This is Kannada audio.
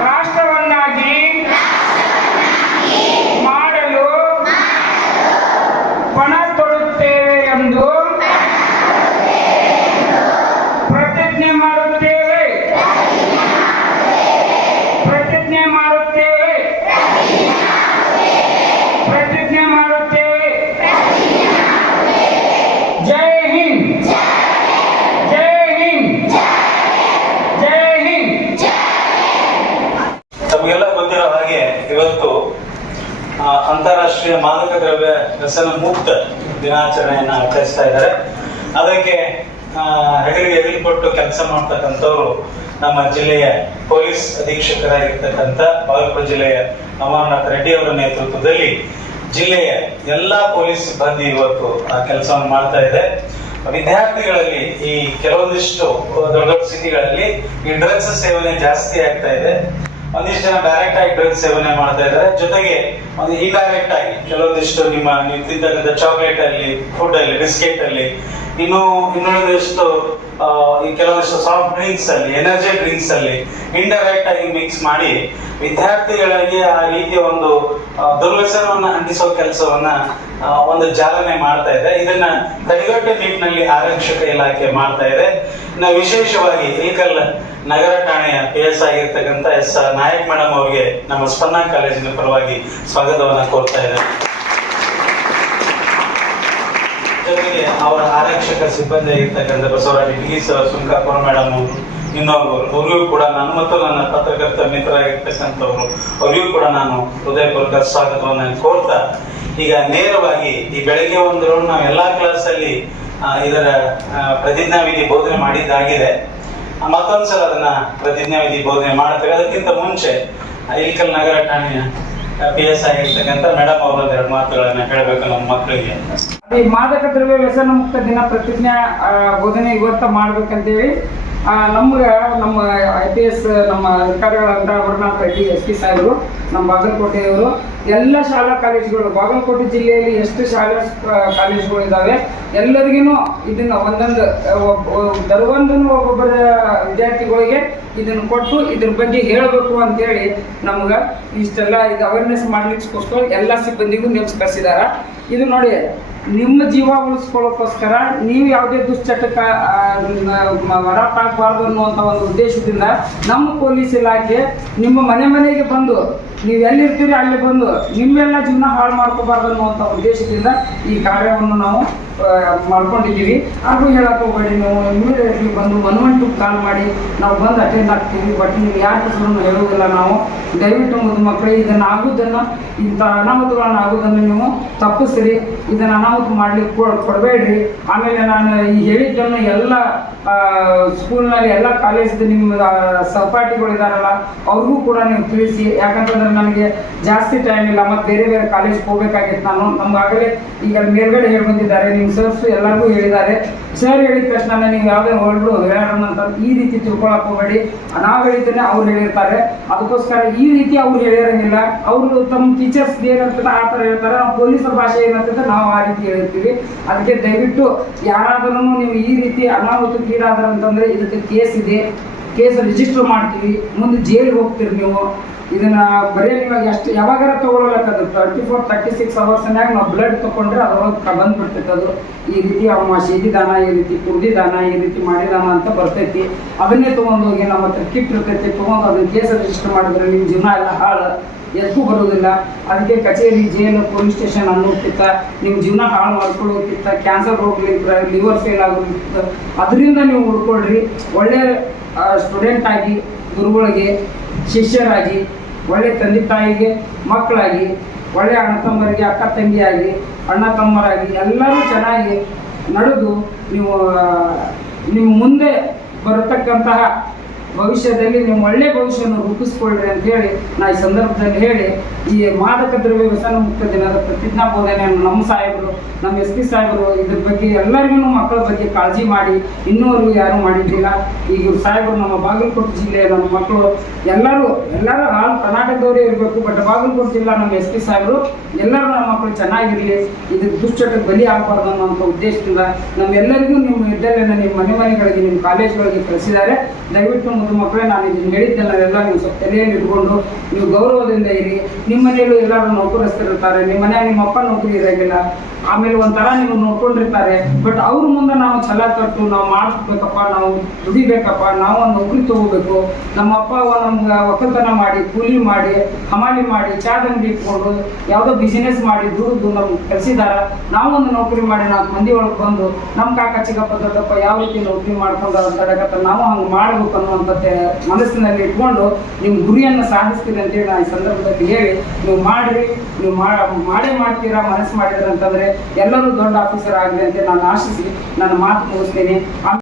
ರಾಷ್ಟ್ರವನ್ನಾಗಿ ಮಾಡಲು ಪಣ ಎಂದು ಪ್ರತಿಜ್ಞೆ ಮಾಡುತ್ತೇವೆ ಇವತ್ತು ಅಂತಾರಾಷ್ಟ್ರೀಯ ಮಾದಕ ದ್ರವ್ಯ ವ್ಯಸನ ಮುಕ್ತ ದಿನಾಚರಣೆಯನ್ನ ಆಚರಿಸ್ತಾ ಇದ್ದಾರೆ. ಅದಕ್ಕೆ ಹೆಗಲಿಗೆ ಹೆಗಲು ಕೊಟ್ಟು ಕೆಲಸ ಮಾಡ್ತಕ್ಕಂಥವ್ರು ನಮ್ಮ ಜಿಲ್ಲೆಯ ಪೊಲೀಸ್ ಅಧೀಕ್ಷಕರಾಗಿರ್ತಕ್ಕಂಥ ಬಾಗಲಕೋಟೆ ಜಿಲ್ಲೆಯ ಅಮರನಾಥ್ ರೆಡ್ಡಿ ಅವರ ನೇತೃತ್ವದಲ್ಲಿ ಜಿಲ್ಲೆಯ ಎಲ್ಲಾ ಪೊಲೀಸ್ ಸಿಬ್ಬಂದಿ ಇವತ್ತು, ಆ, ಕೆಲಸವನ್ನು ಮಾಡ್ತಾ ಇದೆ. ವಿದ್ಯಾರ್ಥಿಗಳಲ್ಲಿ ಈ ಕೆಲವೊಂದಿಷ್ಟು ದೊಡ್ಡ ದೊಡ್ಡ ಸಿಟಿಗಳಲ್ಲಿ ಈ ಡ್ರಗ್ಸ್ ಸೇವನೆ ಜಾಸ್ತಿ ಆಗ್ತಾ ಇದೆ. ಒಂದಿಷ್ಟು ಜನ ಡೈರೆಕ್ಟ್ ಆಗಿ ಡ್ರಿಂಕ್ ಸೇವನೆ ಮಾಡ್ತಾ ಇದ್ದಾರೆ. ಜೊತೆಗೆ ಒಂದು ಇಂಡೈರೆಕ್ಟ್ ಆಗಿ ಕೆಲವೊಂದಿಷ್ಟು ನಿಮ್ಮ ನೀವು ತಿಂತಕ್ಕಂಥ ಚಾಕ್ಲೇಟ್ ಅಲ್ಲಿ ಫುಡ್ ಅಲ್ಲಿ ಬಿಸ್ಕೆಟ್ ಅಲ್ಲಿ, ಇನ್ನು ಇನ್ನೊಂದಿಷ್ಟು ಈ ಕೆಲವೊಂದಿಷ್ಟು ಸಾಫ್ಟ್ ಡ್ರಿಂಕ್ಸ್ ಅಲ್ಲಿ ಎನರ್ಜಿ ಡ್ರಿಂಕ್ಸ್ ಅಲ್ಲಿ ಇಂಡೈರೆಕ್ಟ್ ಆಗಿ ಮಿಕ್ಸ್ ಮಾಡಿ ವಿದ್ಯಾರ್ಥಿಗಳಿಗೆ ಆ ರೀತಿಯ ಒಂದು ದುರ್ವ್ಯಸನವನ್ನ ಅಂಟಿಸೋ ಕೆಲಸವನ್ನ ಒಂದು ಜಾಲನೆ ಮಾಡ್ತಾ ಇದೆ. ಇದನ್ನ ತಡೆಗಟ್ಟುವ ನಿಟ್ಟಿನಲ್ಲಿ ಆರಕ್ಷಕ ಇಲಾಖೆ ಮಾಡ್ತಾ ಇದೆ. ಇನ್ನು ವಿಶೇಷವಾಗಿ ಇಲ್ಕಲ್ ನಗರ ಠಾಣೆಯ ಪಿ ಎಸ್ ಆಗಿರ್ತಕ್ಕಂಥ ಎಸ್ ನಾಯಕ್ ಮೇಡಮ್ ಅವರಿಗೆ ನಮ್ಮ ಸ್ಪಂದನ ಕಾಲೇಜಿನ ಪರವಾಗಿ ಸ್ವಾಗತವನ್ನ ಕೋರ್ತಾ ಇದೆ ಜೊತೆಗೆ ಅವರ ಆರಕ್ಷಕ ಸಿಬ್ಬಂದಿ ಆಗಿರ್ತಕ್ಕಂಥ ಬಸವರಾಜ್ ಸರ್, ಸುಂಕಾಪುರ ಮೇಡಮ್ ಅವರು ಇನ್ನೊಬ್ಬರು. ಅವರಿಗೂ ಕೂಡ ನಾನು ಮತ್ತು ನನ್ನ ಪತ್ರಕರ್ತ ಮಿತ್ರರಾಗಿರ್ತಕ್ಕಂಥವ್ರು ಅವರಿಗೂ ಕೂಡ ನಾನು ಹೃದಯಪೂರ್ವಕ ಸ್ವಾಗತವನ್ನು ಕೋರ್ತಾ, ಈಗ ನೇರವಾಗಿ ಈ ಬೆಳಗ್ಗೆ ಒಂದು ರೌಂಡ್ ನಾವು ಎಲ್ಲಾ ಕ್ಲಾಸ್ ಅಲ್ಲಿ ಇದರ ಪ್ರತಿಜ್ಞಾವಿಧಿ ಬೋಧನೆ ಮಾಡಿದ್ದಾಗಿದೆ. ಮತ್ತೊಂದ್ಸಲ ಅದನ್ನ ಪ್ರತಿಜ್ಞಾವಿಧಿ ಬೋಧನೆ ಮಾಡ್ತೇವೆ ಅದಕ್ಕಿಂತ ಮುಂಚೆ ಇಲ್ಕಲ್ ನಗರ ಠಾಣೆಯ ಪಿ ಎಸ್ ಆಗಿರ್ತಕ್ಕಂಥ ಮೇಡಮ್ ಅವರು ಎರಡು ಮಾತುಗಳನ್ನ ಹೇಳಬೇಕು ನಮ್ಮ ಮಕ್ಕಳಿಗೆ. ಈ ಮಾದಕ ದ್ರವ್ಯ ವ್ಯಸನ ಮುಕ್ತ ದಿನ ಪ್ರತಿಜ್ಞಾ ಬೋಧನೆ ಇವತ್ತ ಮಾಡ್ಬೇಕಂತೇಳಿ ನಮ್ಗ ನಮ್ಮ ಐ ಪಿ ಎಸ್ ನಮ್ಮ ಅಧಿಕಾರಿಗಳಂತ ಅಮರನಾಥ್ ರೆಡ್ಡಿ, ಎಸ್ ಪಿ ಸಾಹೇಬರು, ನಮ್ಮ ಬಾಗಲಕೋಟೆಯವರು ಎಲ್ಲ ಶಾಲಾ ಕಾಲೇಜುಗಳು, ಬಾಗಲಕೋಟೆ ಜಿಲ್ಲೆಯಲ್ಲಿ ಎಷ್ಟು ಶಾಲಾ ಕಾಲೇಜುಗಳು ಇದ್ದಾವೆ ಎಲ್ಲರಿಗೂ ಇದನ್ನ ಒಂದೊಂದು ಒಬ್ಬ- ಒಬ್ಬೊಬ್ಬರ ವಿದ್ಯಾರ್ಥಿಗಳಿಗೆ ಇದನ್ನು ಕೊಟ್ಟು ಇದ್ರ ಬಗ್ಗೆ ಹೇಳಬೇಕು ಅಂತೇಳಿ ನಮ್ಗೆ ಇಷ್ಟೆಲ್ಲ ಇದು ಅವೇರ್ನೆಸ್ ಮಾಡ್ಲಿಕ್ಕೋಸ್ಕರ ಎಲ್ಲ ಸಿಬ್ಬಂದಿಗೂ ನೇಮಿಸ್ಕರಿಸಿದಾರ ಇದು ನೋಡಿ, ನಿಮ್ಮ ಜೀವ ಉಳಿಸ್ಕೊಳ್ಳೋಕ್ಕೋಸ್ಕರ ನೀವು ಯಾವುದೇ ದುಶ್ಚಟಕ ಹೊರಪಾಕಬಾರ್ದು ಅನ್ನುವಂಥ ಒಂದು ಉದ್ದೇಶದಿಂದ ನಮ್ಮ ಪೊಲೀಸ್ ಇಲಾಖೆ ನಿಮ್ಮ ಮನೆ ಮನೆಗೆ ಬಂದು, ನೀವು ಎಲ್ಲಿರ್ತೀರಿ ಅಲ್ಲಿ ಬಂದು ನಿಮ್ಮೆಲ್ಲ ಜೀವನ ಹಾಳು ಮಾಡ್ಕೋಬಾರ್ದು ಅನ್ನುವಂಥ ಉದ್ದೇಶದಿಂದ ಈ ಕಾರ್ಯವನ್ನು ನಾವು ಮಾಡ್ಕೊಂಡಿದ್ದೀವಿ. ಹಾಗೂ ಹೇಳಕ್ಕೆ ಹೋಗಬೇಡಿ, ನೀವು ಇಮಿಡಿಯೇಟ್ಲಿ ಬಂದು ಮನ್ವಂಟು ಕಾಲ್ ಮಾಡಿ, ನಾವು ಬಂದು ಅಟೆಂಡ್ ಆಗ್ತೀವಿ ಬಟ್ ನೀವು ಯಾರ ಹೆಸರನ್ನು ಹೇಳುವುದಿಲ್ಲ ನಾವು. ದಯವಿಟ್ಟು ಮುದ್ದು ಮಕ್ಕಳು, ಇದನ್ನು ಆಗುವುದನ್ನು ಇಂಥ ಅನಾಹುತಗಳನ್ನು ಆಗುವುದನ್ನು ನೀವು ತಪ್ಪಿಸ್ರಿ. ಇದನ್ನು ಅನಾಹುತ ಮಾಡ್ಲಿಕ್ಕೆ ಕೊಡಬೇಡ್ರಿ. ಆಮೇಲೆ ನಾನು ಈ ಹೇಳಿದ್ದನ್ನು ಎಲ್ಲ ಸ್ಕೂಲ್ನಲ್ಲಿ ಎಲ್ಲ ಕಾಲೇಜ್ದು ನಿಮ್ಮ ಸಹಪಾಠಿಗಳಿದ್ದಾರಲ್ಲ ಅವ್ರಿಗೂ ಕೂಡ ನೀವು ತಿಳಿಸಿ. ಯಾಕಂತಂದ್ರೆ ನನಗೆ ಜಾಸ್ತಿ ಟೈಮ್ ಇಲ್ಲ, ಮತ್ತು ಬೇರೆ ಬೇರೆ ಕಾಲೇಜ್ಗೆ ಹೋಗ್ಬೇಕಾಗಿತ್ತು ನಾನು. ನಮ್ಗಾಗಲೇ ಈಗ ಮೇಲ್ಗಡೆ ಹೇಳಿ ಬಂದಿದ್ದಾರೆ. ನಿಮ್ಮ ಸರ್ಸ್ ಎಲ್ಲರಿಗೂ ಹೇಳಿದ್ದಾರೆ. ಸರ್ ಹೇಳಿದ ತಕ್ಷಣ ನೀವು ಯಾವುದೇ ಹೊರಡು ಹೇಳೋಣ ಅಂತ ಈ ರೀತಿ ತಿಳ್ಕೊಳಕ್ ಹೋಗಬೇಡಿ. ನಾವು ಹೇಳಿದ್ದೇನೆ ಅವ್ರು ಹೇಳಿರ್ತಾರೆ. ಅದಕ್ಕೋಸ್ಕರ ಈ ರೀತಿ ಅವ್ರು ಹೇಳಿರಂಗಿಲ್ಲ. ಅವರು ತಮ್ಮ ಟೀಚರ್ಸ್ ಏನಂತ ಆ ಥರ ಹೇಳ್ತಾರೆ. ನಾವು ಪೊಲೀಸರ ಭಾಷೆ ಏನಂತ ನಾವು ಆ ರೀತಿ ಹೇಳ್ತೀವಿ. ಅದಕ್ಕೆ ದಯವಿಟ್ಟು ಯಾರಾದರೂ ನೀವು ಈ ರೀತಿ ಅನಾಹುತಕ್ಕೀಡಾದ್ರ ಅಂತಂದ್ರೆ ಇದಕ್ಕೆ ಕೇಸ್ ಇದೆ. ಕೇಸ್ ರಿಜಿಸ್ಟರ್ ಮಾಡ್ತೀವಿ. ಮುಂದೆ ಜೈಲಿಗೆ ಹೋಗ್ತೀರಿ ನೀವು. ಇದನ್ನ ಬರೀ ನಿಮಗೆ ಎಷ್ಟು ಯಾವಾಗಾರ ತಗೊಳ್ಳಲಕ್ಕದು ತರ್ಟಿ ಫೋರ್ ತರ್ಟಿ ಸಿಕ್ಸ್ ಅವರ್ಸ್ನಾಗ ನಾವು ಬ್ಲಡ್ ತಗೊಂಡ್ರೆ ಅದ್ರೊಳಗೆ ಬಂದ್ಬಿಡ್ತೈತೆ ಅದು ಈ ರೀತಿ ಅವ ದಾನ, ಈ ರೀತಿ ಕುಡ್ದಿದಾನ ಈ ರೀತಿ ಮಾಡಿದಾನ ಅಂತ ಬರ್ತೈತಿ. ಅದನ್ನೇ ತೊಗೊಂಡೋಗಿ ನಮ್ಮ ಹತ್ರ ಕಿಟ್ ಇರ್ತೈತಿ. ತೊಗೊಂಡು ಅದನ್ನ ಕೇಸ್ ರಿಜಿಸ್ಟರ್ ಮಾಡಿದ್ರೆ ನಿಮ್ಮ ಜೀವನ ಎಲ್ಲ ಹಾಳು. ಎದ್ದು ಬರೋದಿಲ್ಲ. ಅದಕ್ಕೆ ಕಚೇರಿ ಜೇನು ಪೊಲೀಸ್ ಸ್ಟೇಷನ್ ಅನ್ನೋಕ್ಕಿಂತ ನಿಮ್ಮ ಜೀವನ ಹಾಳು ಮಾಡ್ಕೊಳ್ಳೋಕ್ಕಿಂತ ಕ್ಯಾನ್ಸರ್ ರೋಗಲಿಂತ ಲಿವರ್ ಫೇಲ್ ಆಗೋಕ್ಕಿಂತ ಅದರಿಂದ ನೀವು ಉಳ್ಕೊಳ್ರಿ ಒಳ್ಳೆ ಸ್ಟೂಡೆಂಟ್ ಆಗಿ ಗುರುಗಳಿಗೆ ಶಿಷ್ಯರಾಗಿ, ಒಳ್ಳೆ ತಂದೆ ತಾಯಿಗೆ, ಮಕ್ಕಳಾಗಿ, ಒಳ್ಳೆ ಅಣ್ಣ ತಮ್ಮರಿಗೆ, ಅಕ್ಕ ತಂಗಿಯಾಗಿ, ಅಣ್ಣ ತಮ್ಮರಾಗಿ ಎಲ್ಲರೂ ಚೆನ್ನಾಗಿ ನಡೆದು ನೀವು ನಿಮ್ಮ ಮುಂದೆ ಬರತಕ್ಕಂತಹ ಭವಿಷ್ಯದಲ್ಲಿ ನಿಮ್ಮ ಒಳ್ಳೆ ಭವಿಷ್ಯವನ್ನು ರೂಪಿಸ್ಕೊಳ್ರಿ ಅಂತ ಹೇಳಿ ನಾ ಈ ಸಂದರ್ಭದಲ್ಲಿ ಹೇಳಿ ಈ ಮಾದಕ ದ್ರವ್ಯ ವ್ಯಸನ ಮುಕ್ತ ದಿನದ ಪ್ರತಿಜ್ಞಾ ಬೋಧನೆಯನ್ನು ನಮ್ಮ ಸಾಹೇಬರು, ನಮ್ಮ ಎಸ್ ಪಿ ಸಾಹೇಬರು ಇದ್ರ ಬಗ್ಗೆ ಎಲ್ಲರಿಗೂ ಮಕ್ಕಳ ಬಗ್ಗೆ ಕಾಳಜಿ ಮಾಡಿ ಇನ್ನೂವರೆಗೂ ಯಾರೂ ಮಾಡಿದ್ದಿಲ್ಲ. ಈಗ ಸಾಹೇಬರು ನಮ್ಮ ಬಾಗಲಕೋಟೆ ಜಿಲ್ಲೆಯ ನಮ್ಮ ಮಕ್ಕಳು ಎಲ್ಲರೂ ಎಲ್ಲರೂ ಆಲ್ ಕರ್ನಾಟಕದವರೇ ಇರಬೇಕು, ಬಟ್ ಬಾಗಲಕೋಟೆ ಜಿಲ್ಲಾ ನಮ್ಮ ಎಸ್ ಪಿ ಸಾಹೇಬರು, ಎಲ್ಲರೂ ನಮ್ಮ ಮಕ್ಕಳು ಚೆನ್ನಾಗಿರಲಿ, ಇದು ದುಶ್ಚಟಕ್ಕೆ ಬಲಿ ಆಗಬಾರ್ದು ಅನ್ನೋಂಥ ಉದ್ದೇಶದಿಂದ ನಮ್ಮೆಲ್ಲರಿಗೂ ನಿಮ್ಮ ವಿದ್ಯಾಲಯನ ನಿಮ್ಮ ಮನೆ ಮನೆಗಳಿಗೆ, ನಿಮ್ಮ ಕಾಲೇಜುಗಳಿಗೆ ಕಳಿಸಿದ್ದಾರೆ. ದಯವಿಟ್ಟು ಮುದ್ದು ಮಕ್ಕಳೇ ನಾನು ಇದನ್ನು ಎಲ್ಲ ನೀವು ಸ್ವಲ್ಪ ತಲೆಯಲ್ಲಿ ಇಟ್ಕೊಂಡು ನೀವು ಗೌರವದಿಂದ ಇರಿ. ನಿಮ್ಮ ಮನೆಯಲ್ಲೂ ಎಲ್ಲರೂ ನೌಕರಸ್ಥರಿರ್ತಾರೆ ನಿಮ್ಮ ಮನ್ಯಾಗ ನಿಮ್ಮ ಅಪ್ಪ ನೌಕರಿ ಇರೋಂಗಿಲ್ಲ ಆಮೇಲೆ ಒಂಥರ ನೀವು ನೋಡ್ಕೊಂಡಿರ್ತಾರೆ. ಬಟ್ ಅವ್ರ ಮುಂದೆ ನಾವು ಛಲ ತಟ್ಟು, ನಾವು ಮಾಡ್ಬೇಕಪ್ಪ ನಾವು ದುಡಿಬೇಕಪ್ಪ, ನಾವು ಒಂದು ನೌಕರಿ ತಗೋಬೇಕು. ನಮ್ಮ ಅಪ್ಪ ನಮ್ಗೆ ಒಕ್ಕಲ್ತನ ಮಾಡಿ, ಕೂಲಿ ಮಾಡಿ, ಹಮಾಲಿ ಮಾಡಿ ಚಾದ ಅಂಗಡಿ ಇಟ್ಕೊಂಡು ಯಾವುದೋ ಬಿಸಿನೆಸ್ ಮಾಡಿ ದುಡಿದು ನಮ್ಗೆ ಕಲಿಸಿದಾರ ನಾವು ಒಂದು ನೌಕರಿ ಮಾಡಿ ನಾಲ್ಕು ಮಂದಿ ಒಳಗೆ ಬಂದು ನಮ್ಮ ಕಾಕ ಚಿಕ್ಕಪ್ಪ ದೊಡ್ಡಪ್ಪ ಯಾವ ರೀತಿ ನೌಕರಿ ಮಾಡ್ಕೊಂಡು ತಡಕತ್ತ ನಾವು ಹಂಗೆ ಮಾಡ್ಬೇಕು ಅನ್ನುವಂಥ ತೆ- ಮನಸ್ಸಿನಲ್ಲಿ ಇಟ್ಕೊಂಡು ನಿಮ್ಮ ಗುರಿಯನ್ನು ಸಾಧಿಸ್ತೀರಿ ಅಂತೇಳಿ ನಾನು ಈ ಸಂದರ್ಭದಲ್ಲಿ ಹೇಳಿ, ನೀವು ಮಾಡ್ರಿ, ನೀವು ಮಾಡಿ ಮಾಡೇ ಮಾಡ್ತೀರಾ, ಮನಸ್ಸು ಮಾಡಿದ್ರೆ ಅಂತಂದ್ರೆ ಎಲ್ಲರೂ ದೊಡ್ಡ ಆಫೀಸರ್ ಆಗಲಿ ಅಂತ ನಾನು ಆಶಿಸಿ ನನ್ನ ಮಾತು ಮುಗಿಸ್ತೀನಿ.